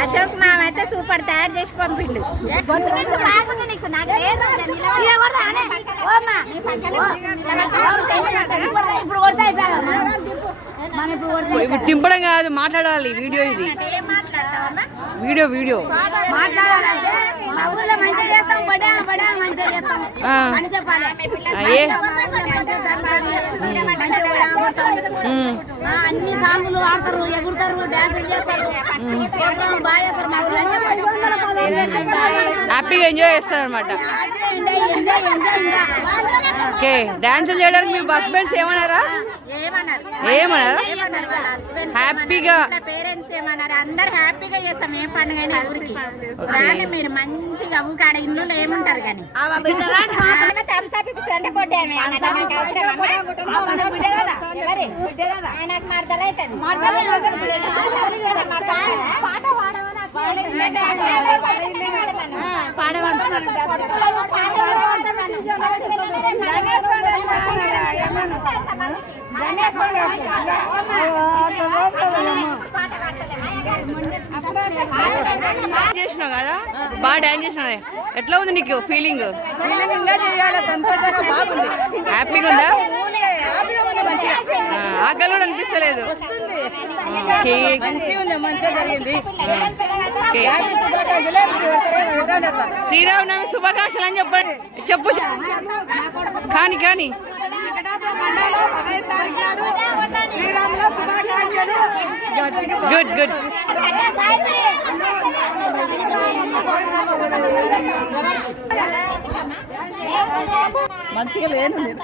అశోక్ మామ అయితే సూపర్ తయారు చేసి పంపిండు. ఇప్పుడు కాదు మాట్లాడాలి వీడియో ఇది. Video video. మాట్లాడాలంటే అన్ని సాంగులు ఆడతారు ఎగురుతారు డాన్సులు చేస్తారు. ప్రోగ్రామ్ బాగా చేస్తారు. హ్యాపీగా ఎంజాయ్ ఎంజాయ్ ఇంకా ఓకే డాన్సులు చేయడానికి మీ హస్బెండ్స్ ఏమన్నారా? ఏమన్నారు? హ్యాపీగా పేరెంట్స్ ఏమన్నారు అందరు హ్యాపీగా చేస్తాం ఏ పండుగ రాని మీరు మంచిగా ఊకాడ ఇల్లు ఏముంటారు కానీ సంట ఆయనకు పాట చేసినావు కదా? బాగా డాన్స్ చేసినావు. ఎట్లా ఉంది నీకు ఫీలింగ్ ఫీలింగ్ ఇంకా చేయాలి సంతోషంగా బాగుంది. హ్యాపీగా ఉందా? ఆకలి కూడా అనిపిస్తలేదు. శ్రీరామనవమి శుభాకాంక్షలు అని చెప్పండి. చెప్పు. కానీ కానీ. శ్రీరాముల శుభాకాంక్షలు. గుడ్ గుడ్ మంచిగా లేను నేను.